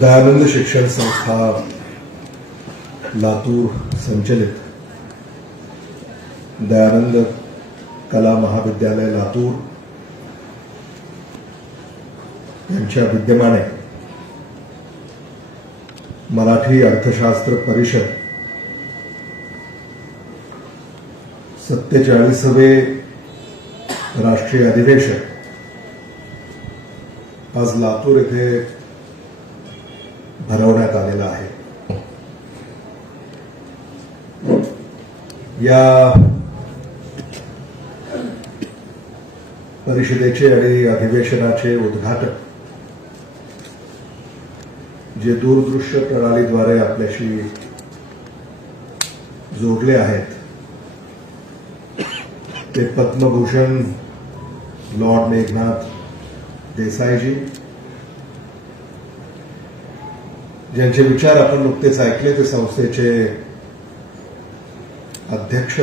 दयानंद शिक्षण संस्था लातूर संचलित. दयानंद कला महाविद्यालय लातूर. यांच्या विद्यमाने मराठी अर्थशास्त्र परिषद सत्तेचाळीसावे राष्ट्रीय अधिवेशन आज लातूर येथे भरवण्यात आलेला आहे. या परिषदेचे आणि अधिवेशनाचे उद्घाटक जे दूरदृश्य प्रणालीद्वारे आपल्याशी जोडले आहेत ते पद्मभूषण लॉर्ड मेघनाथ देसाईजी ज्यांचे विचार आपण नुकतेच ऐकले ते संस्थेचे अध्यक्ष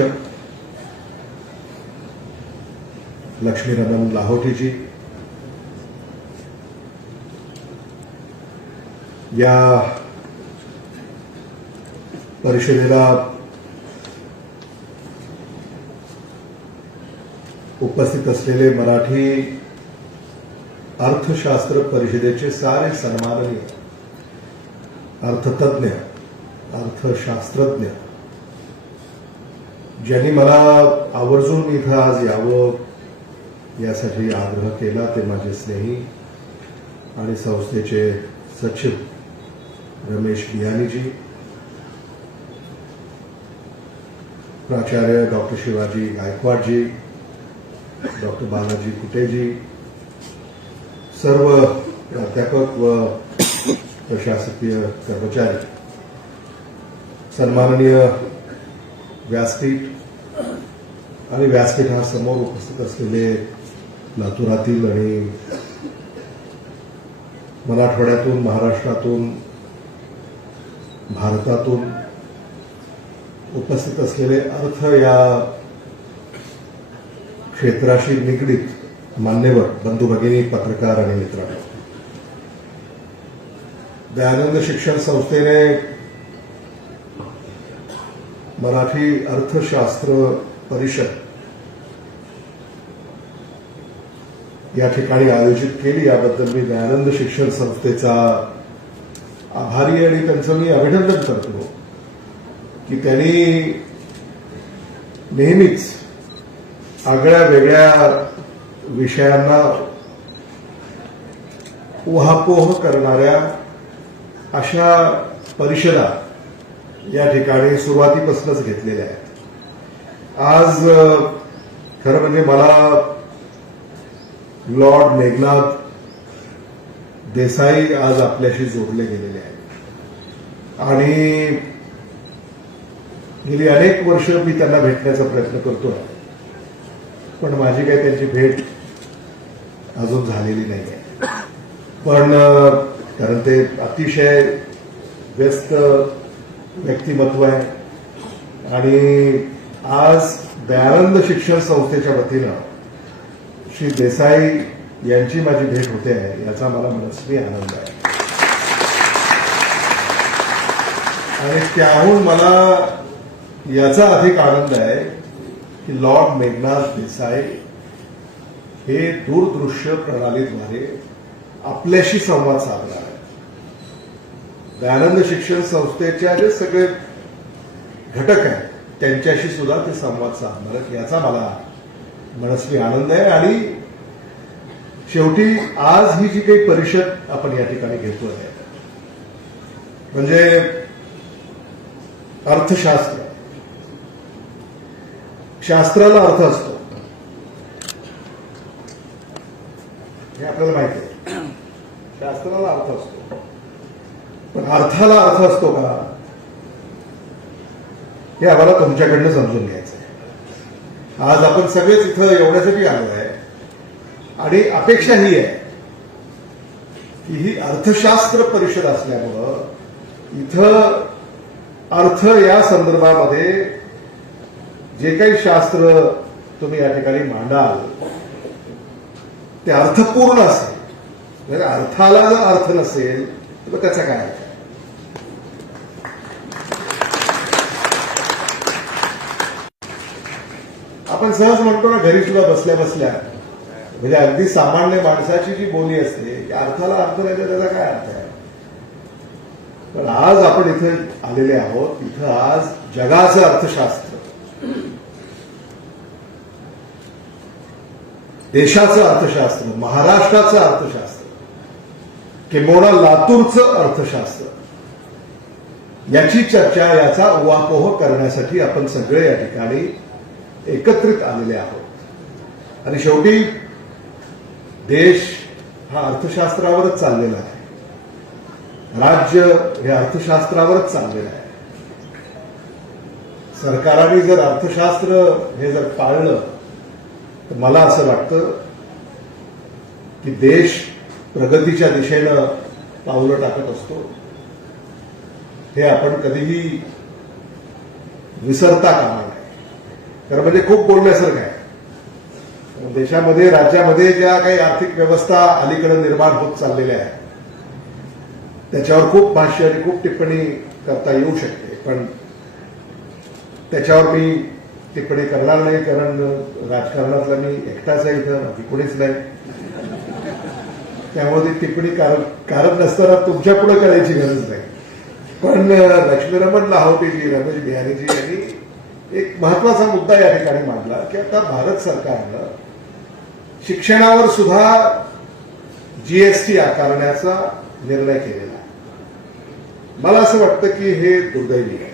लक्ष्मीरमण लाहोटीजी. या परिषदेला उपस्थित असलेले मराठी अर्थशास्त्र परिषदेचे सारे सन्माननीय अर्थतज्ञ अर्थशास्त्रज्ञ. ज्यांनी मला आवर्जून इथं आज यावं यासाठी आग्रह केला ते माझे स्नेही आणि संस्थेचे सचिव रमेश बियानीजी प्राचार्य डॉक्टर शिवाजी गायकवाडजी डॉक्टर बालाजी कुटेजी सर्व प्राध्यापक व प्रशासकीय कर्मचारी सन्माननीय व्यासपीठ आणि व्यासपीठासमोर उपस्थित असलेले लातूरातील आणि मराठवाड्यातून महाराष्ट्रातून भारतातून उपस्थित असलेले अर्थ या क्षेत्राशी निगडीत मान्यवर बंधू भगिनी पत्रकार आणि मित्रांनो. दयानंद शिक्षण संस्थेने मराठी अर्थशास्त्र परिषद या ठिकाणी आयोजित केली. याबद्दल मी दयानंद शिक्षण संस्थेचा आभारी आणि त्यांचं मी अभिनंदन करतो की त्यांनी नेहमीच आगळ्या वेगळ्या विषयांना उहापोह करणाऱ्या अशा परिषदा या ठिकाणी सुरुवातीपासूनच घेतलेल्या आहेत. आज खरं म्हणजे मला लॉर्ड मेघनाथ देसाई आज आपल्याशी जोडले गेलेले आहेत. आणि गेली अनेक वर्ष मी त्यांना भेटण्याचा प्रयत्न करतो पण माझी काही त्यांची भेट अजून झालेली नाही आहे. पण कारण ते अतिशय व्यस्त व्यक्तिमत्व आहे. आणि आज दयानंद शिक्षण संस्थेच्या वतीनं श्री देसाई यांची माझी भेट होते आहे याचा मला मनस्वी आनंद आहे. आणि त्याहून मला याचा अधिक आनंद आहे की लॉर्ड मेघनाथ देसाई हे दूरदृश्य प्रणालीद्वारे आपल्याशी संवाद साधला आहे दयानंद शिक्षण संस्थेच्या जे सगळे घटक आहेत त्यांच्याशी सुद्धा ते संवाद साधणार. आहेत याचा मला मनस्वी आनंद आहे. आणि शेवटी आज ही जी काही परिषद आपण या ठिकाणी घेतोय म्हणजे अर्थशास्त्र. शास्त्राला अर्थ असतो हे आपल्याला माहिती आहे शास्त्राला अर्थ असतो पण अर्थाला अर्थ असतो का? हे आम्हाला तुमच्याकडनं समजून घ्यायचं आहे आज आपण सगळेच इथं एवढ्यासाठी आलो आहे. आणि अपेक्षा ही आहे की ही अर्थशास्त्र परिषद असल्यामुळं इथं अर्थ या संदर्भामध्ये जे काही शास्त्र तुम्ही या ठिकाणी मांडाल ते अर्थपूर्ण असेल. म्हणजे अर्थाला जर अर्थ नसेल तर त्याचा काय आपण सहज म्हणतो ना घरी सुद्धा बसल्या बसल्या. म्हणजे अगदी सामान्य माणसाची जी बोली असते त्या अर्थाला अर्थ नाही तर त्याचा काय अर्थ आहे? पण आज आपण इथे आलेले आहोत इथं आज जगाचं अर्थशास्त्र. देशाचं अर्थशास्त्र महाराष्ट्राचं अर्थशास्त्र किंबोडा लातूरचं अर्थशास्त्र. याची चर्चा याचा उवापोह करण्यासाठी आपण सगळे या ठिकाणी एकत्रित आलेले आहोत. आणि शेवटी देश हा अर्थशास्त्रावरच चाललेला आहे. राज्य हे अर्थशास्त्रावरच चाललेलं आहे. सरकाराने जर अर्थशास्त्र हे जर पाळलं तर मला असं वाटतं की देश प्रगतीच्या दिशेनं पावलं टाकत असतो. हे आपण कधीही विसरता कामा तर खरं म्हणजे खूप बोलण्यासारखं आहे. देशामध्ये राज्यामध्ये ज्या काही आर्थिक व्यवस्था अलीकडे निर्माण होत चाललेल्या आहेत त्याच्यावर खूप भाष्य आणि खूप टिप्पणी करता येऊ शकते. पण त्याच्यावर मी टिप्पणी करणार नाही कारण राजकारणातला मी एकटाच आहे इथं बाकी कोणीच नाही. त्यामुळे ती टिप्पणी कार- कारण नसताना तुमच्यापुढे करायची गरज नाही. पण लक्ष्मीरमण लाहोटीजी रमेश बिहारीजी यांनी एक महत्त्वाचा मुद्दा या ठिकाणी मांडला की आता भारत सरकारनं शिक्षणावर सुद्धा जीएसटी आकारण्याचा निर्णय केलेला मला असं वाटतं की हे दुर्दैवी आहे.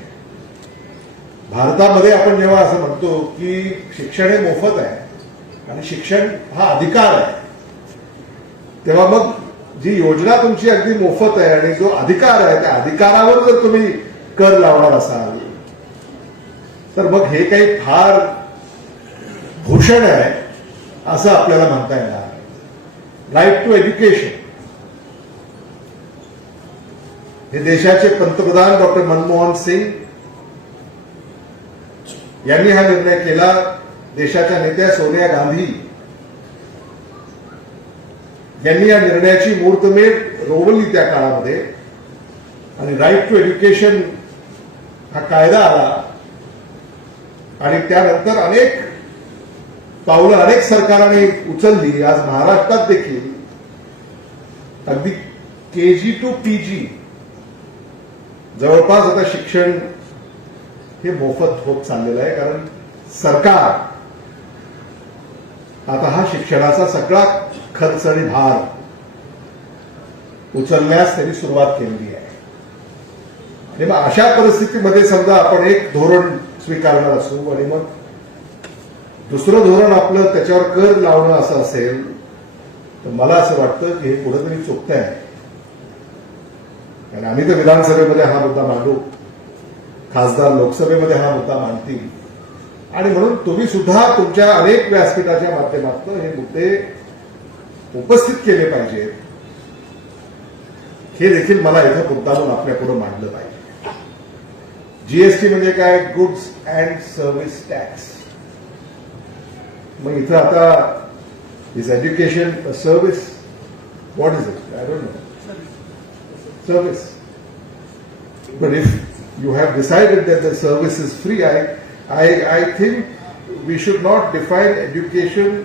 भारतामध्ये आपण जेव्हा असं म्हणतो की शिक्षण हे मोफत आहे आणि शिक्षण हा अधिकार आहे तेव्हा मग जी योजना तुमची अगदी मोफत आहे आणि जो अधिकार आहे त्या अधिकारावर जर तुम्ही कर लावणार असाल तर मग हे काही फार भूषण आहे असं आपल्याला म्हणता येणार. राईट टू एज्युकेशन हे देशाचे पंतप्रधान डॉक्टर मनमोहन सिंग यांनी हा निर्णय केला. देशाच्या नेत्या सोनिया गांधी यांनी या निर्णयाची मूर्तमेढ रोवली त्या काळामध्ये. आणि राईट टू एज्युकेशन हा कायदा आला. आणि त्यानंतर अनेक पावलं अनेक सरकारांनी उचलली. आज महाराष्ट्रात देखील. अगदी के जी टू पी जी जवळपास आता शिक्षण हे मोफत होत चाललेलं आहे कारण सरकार आता हा शिक्षणाचा सगळा खर्च आणि भार उचलण्यास त्यांनी सुरुवात केलेली आहे. आणि मग अशा परिस्थितीमध्ये समजा आपण एक धोरण स्वीकारणार असू आणि मग दुसरं धोरण आपलं त्याच्यावर कर लावणं असं असेल तर मला असं वाटतं की हे कुठंतरी चुकतं आहे आणि आम्ही तर विधानसभेमध्ये हा मुद्दा मांडू. खासदार लोकसभेमध्ये हा मुद्दा मांडतील. आणि म्हणून तुम्ही सुद्धा तुमच्या अनेक व्यासपीठाच्या माध्यमातून हे मुद्दे उपस्थित केले पाहिजेत. हे देखील मला इथं म्हणून आपल्यापुढे मांडलं पाहिजे. जीएसटी म्हणजे काय? गुड्स अँड सर्व्हिस टॅक्स मग इथं आता is education a service what is it I don't know service but if you have decided that the service is free I I I think we should not define education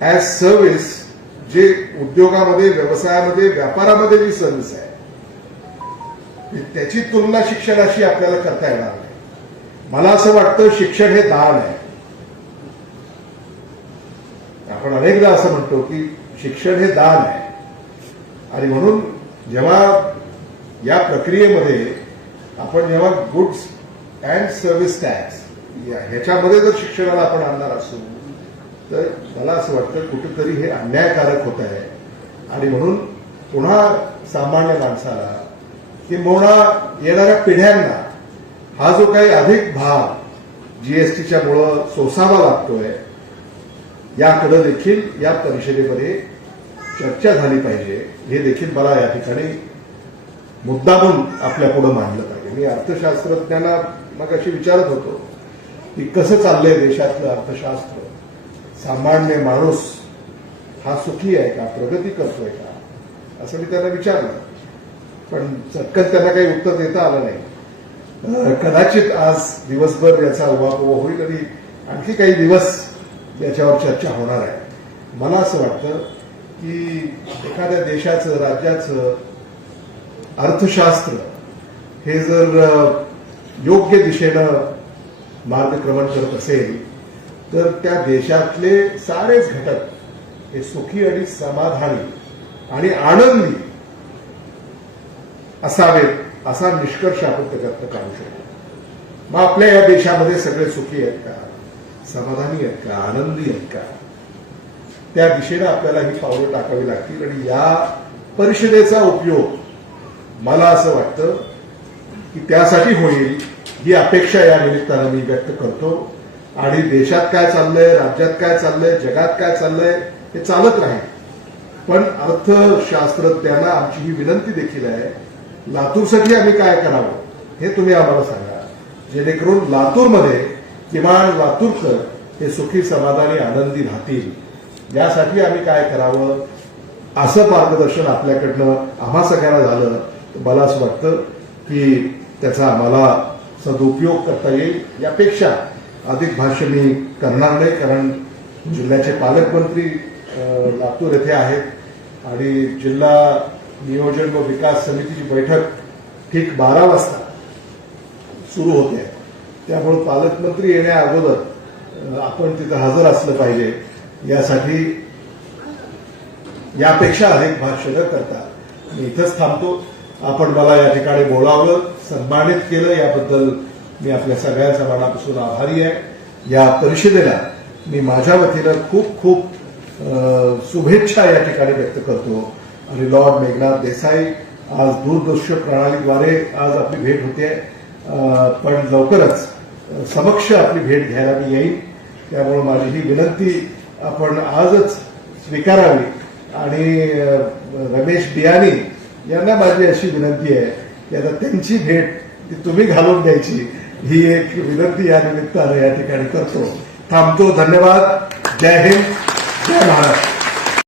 as service जे उद्योगामध्ये व्यवसायामध्ये व्यापारामध्ये जी service आहे. त्याची तुलना शिक्षणाशी आपल्याला करता येणार नाही. मला असं वाटतं शिक्षण हे दान आहे. आपण अनेकदा असं म्हणतो की शिक्षण हे दान आहे. आणि म्हणून जेव्हा या प्रक्रियेमध्ये आपण जेव्हा गुड्स अँड सर्व्हिस टॅक्स ह्याच्यामध्ये जर शिक्षणाला आपण आणणार असू तर मला असं वाटतं कुठेतरी हे अन्यायकारक होत आहे. आणि म्हणून पुन्हा सामान्य माणसाला किंबहुना येणाऱ्या पिढ्यांना हा जो काही अधिक भाग जीएसटीच्या मुळं सोसावा लागतोय याकडे देखील या परिषदेमध्ये चर्चा झाली पाहिजे. हे देखील मला या ठिकाणी मुद्दामून आपल्या पुढे मांडलं पाहिजे. मी अर्थशास्त्रज्ञांना मग अशी विचारत होतो की कसं चाललंय देशातलं अर्थशास्त्र? सामान्य माणूस हा सुखी आहे का? प्रगती करतोय का? असं मी त्यांना विचारलं. पण चटकन त्यांना काही उत्तर देता आलं नाही. कदाचित आज दिवसभर याचा उहापोह होईल आणि आणखी काही दिवस याच्यावर चर्चा होणार आहे. मला असं वाटतं की एखाद्या देशाचं राज्याचं अर्थशास्त्र हे जर योग्य दिशेनं मार्गक्रमण करत असेल तर त्या देशातले सारेच घटक हे सुखी आणि समाधानी आणि आनंदी असावेत असा निष्कर्ष आपण त्याच्यातनं काढू शकतो. मग आपल्या या देशामध्ये सगळे सुखी आहेत का? समाधानी आहेत का? आनंदी आहेत का? त्या दिशेनं आपल्याला ही पावलं टाकावी लागतील आणि या परिषदेचा उपयोग मला असं वाटतं की त्यासाठी होईल ही अपेक्षा या निमित्तानं मी व्यक्त करतो. आणि देशात काय चाललंय राज्यात काय चाललंय जगात काय चाललंय हे चालत राहील. पण अर्थशास्त्रज्ञांना आमची ही विनंती देखील आहे लातूरसाठी आम्ही काय करावं हे तुम्ही आम्हाला सांगा. जेणेकरून लातूरमध्ये किमान लातूरकर हे सुखी समाधानी आनंदी राहतील. यासाठी आम्ही काय करावं? असं मार्गदर्शन आपल्याकडनं आम्हा सगळ्यांना झालं. तर मला असं वाटतं की त्याचा आम्हाला सदुपयोग करता येईल. यापेक्षा अधिक भाष्य मी करणार नाही कारण जिल्ह्याचे पालकमंत्री लातूर येथे आहेत आणि जिल्हा नियोजन व विकास समितीची बैठक ठीक बारा वाजता सुरू होते. त्यामुळे पालकमंत्री येण्या अगोदर आपण तिथं हजर असलं पाहिजे. यासाठी यापेक्षा अधिक भाष्य न करता. मी इथंच थांबतो. आपण मला या ठिकाणी बोलावलं सन्मानित केलं याबद्दल मी आपल्या सगळ्यांचा मनापासून आभारी आहे. या परिषदेला मी माझ्या वतीनं खूप खूप शुभेच्छा या ठिकाणी व्यक्त करतो. आणि लॉर्ड मेघनाथ देसाई आज दूरदृश्य प्रणालीद्वारे आज आपली भेट होते. पण लवकरच समक्ष आपली भेट घ्यायला मी येईन. त्यामुळे माझी ही विनंती आपण आजच स्वीकारावी. आणि रमेश बियानी यांना माझी अशी विनंती आहे की आता त्यांची भेट ती तुम्ही घालून द्यायची. ही एक विनंती या निमित्तानं या ठिकाणी करतो. थांबतो. धन्यवाद. जय हिंद. जय महाराष्ट्र